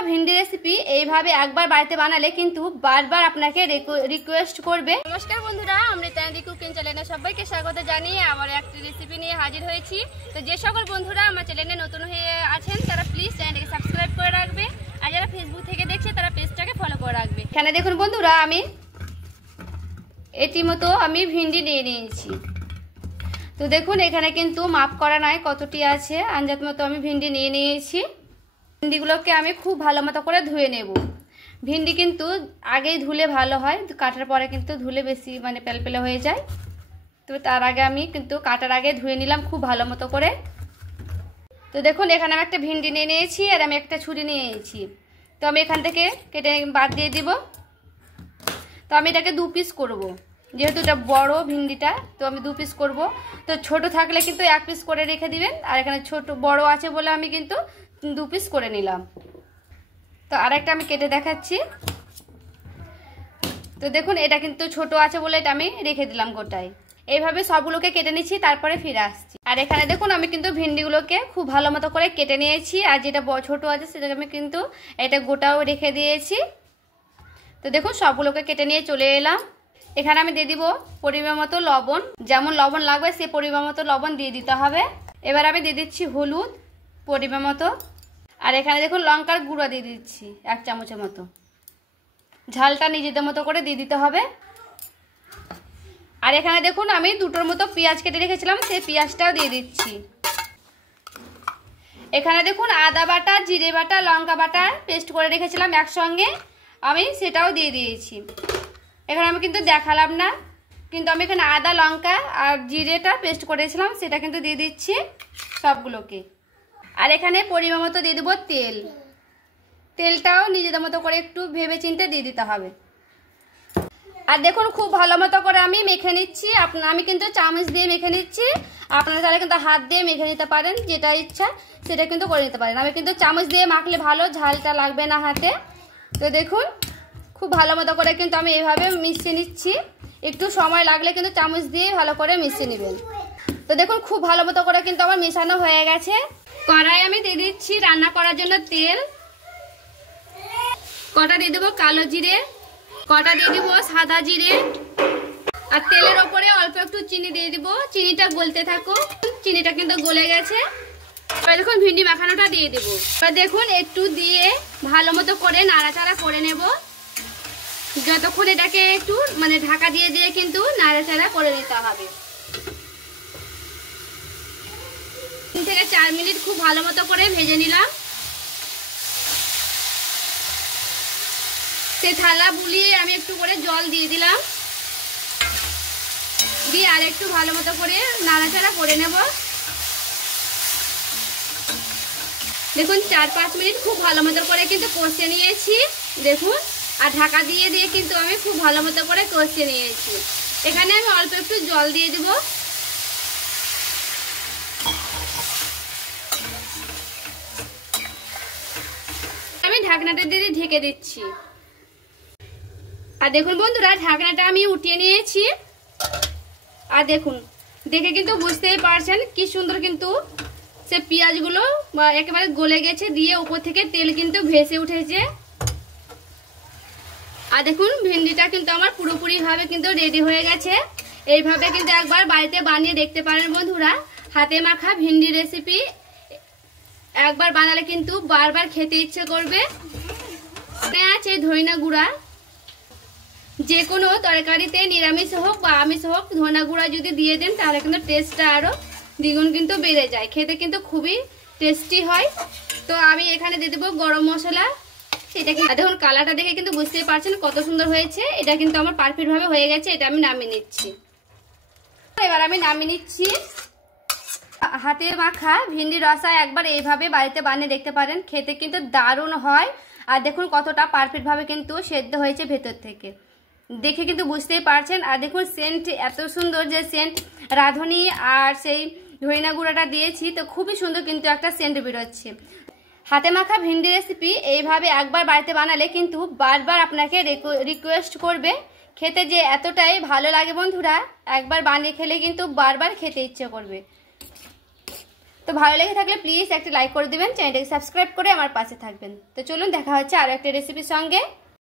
মাখা ভিন্ডি রেসিপি এইভাবে একবার বাড়িতে বানালে কিন্তু বারবার আপনাকে রিকোয়েস্ট করবে। নমস্কার বন্ধুরা, অমৃতাদি কুকিং চ্যানেলে সবাইকে স্বাগত জানিয়ে আবার একটি রেসিপি নিয়ে হাজির হয়েছি। তো যে সকল বন্ধুরা আমার চ্যানেলে নতুন হয়ে আছেন তারা প্লিজ চ্যানেলটাকে সাবস্ক্রাইব করে রাখবে, আর যারা ফেসবুক থেকে দেখছে তারা পেজটাকে ফলো করে রাখবে। এখানে দেখুন বন্ধুরা, আমি এটি মতো আমি ভিন্ডি নিয়ে নিয়েছি। তো দেখুন এখানে কিন্তু মাপ করা নাই কতটি আছে, আন্দাজ মতো আমি ভিন্ডি নিয়ে নিয়েছি। ভিন্ডিগুলোকে আমি খুব ভালো মতো করে ধুয়ে নেব। ভিন্ডি কিন্তু আগেই ধুলে ভালো হয়, কাটার পরে কিন্তু ধুলে বেশি পেলপেলে হয়ে যায়। তো তার আগে আমি কিন্তু কাটার আগে ধুয়ে নিলাম খুব ভালো মতো করে। তো দেখুন এখানে আমি একটা ভিন্ডি নিয়ে নিয়েছি আর আমি একটা ছুরি নিয়ে নিয়েছি। তো আমি এখান থেকে কেটে বাদ দিয়ে দিব। তো আমি এটাকে 2 পিস করব, যেহেতু এটা বড় ভিন্ডিটা, তো আমি 2 পিস করব। তো ছোট থাকলে কিন্তু 1 পিস করে রেখে দিবেন, আর এখানে ছোট বড় আছে বলে আমি কিন্তু 2 পিস করে নিলাম। তো আরেকটা আমি কেটে দেখাচ্ছি। তো দেখুন এটা কিন্তু ছোট আছে বলে এটা আমি রেখে দিলাম গোটাই। এইভাবে সবগুলোকে কেটে নিচ্ছি, তারপরে ফিরে আসছি। আর এখানে দেখুন আমি কিন্তু ভিন্ডিগুলোকে খুব ভালো মতো করে কেটে নিয়েছি, আর যেটা ছোট আছে সেটাকে আমি কিন্তু এটা গোটাও রেখে দিয়েছি। তো দেখুন সবগুলোকে কেটে নিয়ে চলে এলাম। এখানে আমি দিয়ে দিব পরিমাণ মতো লবণ, যেমন লবণ লাগবে সেই পরিমাণ মতো লবণ দিয়ে দিতে হবে। এবার আমি দিয়ে দিচ্ছি হলুদ পরিমাণ মতো, আর এখানে দেখুন লঙ্কার গুঁড়ো দিয়ে দিচ্ছি 1 চামচের মতো। ঝালটা নিজেদের মতো করে দিয়ে দিতে হবে। আর এখানে দেখুন আমি 2টোর মতো পেঁয়াজ কেটে রেখেছিলাম, সেই পেঁয়াজটাও দিয়ে দিচ্ছি। এখানে দেখুন আদা বাটা, জিরে বাটা, লঙ্কা বাটা পেস্ট করে রেখেছিলাম একসঙ্গে, আমি সেটাও দিয়ে দিয়েছি। এখানে আমি কিন্তু দেখালাম না, কিন্তু আমি এখানে আদা, লঙ্কা আর জিরেটা পেস্ট করেছিলাম সেটা কিন্তু দিয়ে দিচ্ছি সবগুলোকে। আর এখানে পরিমাণ মতো দিয়ে দেবো তেল। তেলটাও নিজেদের মতো করে একটু ভেবে চিন্তে দিয়ে দিতে হবে। আর দেখুন খুব ভালো মতো করে আমি মেখে নিচ্ছি। আমি কিন্তু চামচ দিয়ে মেখে নিচ্ছি, আপনারা চাইলে কিন্তু হাত দিয়ে মেখে নিতে পারেন, যেটা ইচ্ছা সেটা কিন্তু করে নিতে পারেন। আমি কিন্তু চামচ দিয়ে মাখলে ভালো, ঝালটা লাগবে না হাতে। তো দেখুন খুব ভালো মতো করে কিন্তু আমি এইভাবে মিশিয়ে নিচ্ছি। একটু সময় লাগলে কিন্তু চামচ দিয়ে ভালো করে মিশিয়ে নেবেন। তো দেখুন খুব ভালো মতো করে কিন্তু আমার মেশানো হয়ে গেছে। কড়াই আমি দিয়ে দিচ্ছি রান্না করার জন্য তেল। কটা দিয়ে দেবো কালো জিরে, কটা দিয়ে দেবো সাদা জিরে, আর তেলের ওপরে অল্প একটু চিনি দিয়ে দিব। চিনিটা গলতে থাকো, চিনিটা কিন্তু গলে গেছে। এবার দেখুন ভিন্ডি মাখানোটা দিয়ে দেবো। এবার দেখুন একটু দিয়ে ভালো মতো করে নাড়াচাড়া করে নেব, যতক্ষণ এটাকে একটু ঢাকা দিয়ে দিয়ে কিন্তু নাড়াচাড়া করে নিতে হবে। 3 থেকে 4 মিনিট খুব ভালো মতো করে ভেজে নিলাম। সে থালা বুলিয়ে আমি একটু করে জল দিয়ে দিলাম, দিয়ে আর একটু ভালো মতো করে নাড়াচাড়া করে নেব। দেখুন 4-5 মিনিট খুব ভালো মতো করে কিন্তু কষিয়ে নিয়েছি দেখুন। আর ঢাকা দিয়ে দিয়ে কিন্তু আমি খুব ভালো মতো করে কষিয়ে নিয়েছি। এখানে আমি অল্প একটু জল দিয়ে দেব। আমি ঢাকনাটা দিয়ে ঢেকে দিচ্ছি। আর দেখুন বন্ধুরা ঢাকনাটা আমি উঠিয়ে নিয়েছি। আর দেখুন দেখে কিন্তু বুঝতেই পারছেন কি সুন্দর কিন্তু সে পেঁয়াজগুলো একেবারে গলে গেছে, দিয়ে উপর থেকে তেল কিন্তু ভেসে উঠেছে। আর দেখুন ভিন্ডিটা কিন্তু আমার পুরোপুরি ভাবে কিন্তু রেডি হয়ে গেছে। এইভাবে কিন্তু একবার বাড়িতে বানিয়ে দেখতে পারেন বন্ধুরা। হাতে মাখা ভিন্ডি রেসিপি একবার বানালে কিন্তু বারবার খেতে ইচ্ছে করবে। আছে ধনিয়া গুঁড়া, যে কোনো তরকারিতে নিরামিষ হোক বা আমিষ হোক ধনিয়া গুঁড়া যদি দিয়ে দেন তাহলে কিন্তু টেস্টটা আরো দ্বিগুণ কিন্তু বেড়ে যায়, খেতে কিন্তু খুবই টেস্টি হয়। তো আমি এখানে দিয়ে দেবো গরম মশলা। সেটা কিন্তু দেখুন কালারটা দেখে কিন্তু বুঝতেই পারছেন কত সুন্দর হয়েছে। এটা কিন্তু আমার পারফেক্ট ভাবে হয়ে গেছে। এটা আমি নামিয়ে নিচ্ছি। এবার আমি নামিয়ে নিচ্ছি। হাতে মাখা ভিন্ডির রসা একবার এইভাবে বাড়িতে বানিয়ে দেখতে পারেন, খেতে কিন্তু দারুণ হয়। আর দেখুন কতটা পারফেক্ট ভাবে কিন্তু সেদ্ধ হয়েছে ভেতর থেকে, দেখে কিন্তু বুঝতেই পারছেন। আর দেখুন সেন্ট এত সুন্দর, যে সেন্ট রাঁধুনি আর সেই ধনিয়া গুঁড়াটা দিয়েছি, তো খুবই সুন্দর কিন্তু একটা সেন্ট বেরোচ্ছে। হাতে মাখা ভিন্ডি রেসিপি এইভাবে একবার বাড়িতে বানালে কিন্তু বারবার আপনাকে রিকোয়েস্ট করবে। খেতে যে এতটাই ভালো লাগে বন্ধুরা, একবার বানিয়ে খেলে কিন্তু বারবার খেতে ইচ্ছে করবে। তো তো ভালো লেগে থাকলে প্লিজ একটা লাইক করে দিবেন, চ্যানেলটাকে সাবস্ক্রাইব করে আমার পাশে থাকবেন। তো চলুন দেখা হচ্ছে আরো একটা রেসিপির সঙ্গে।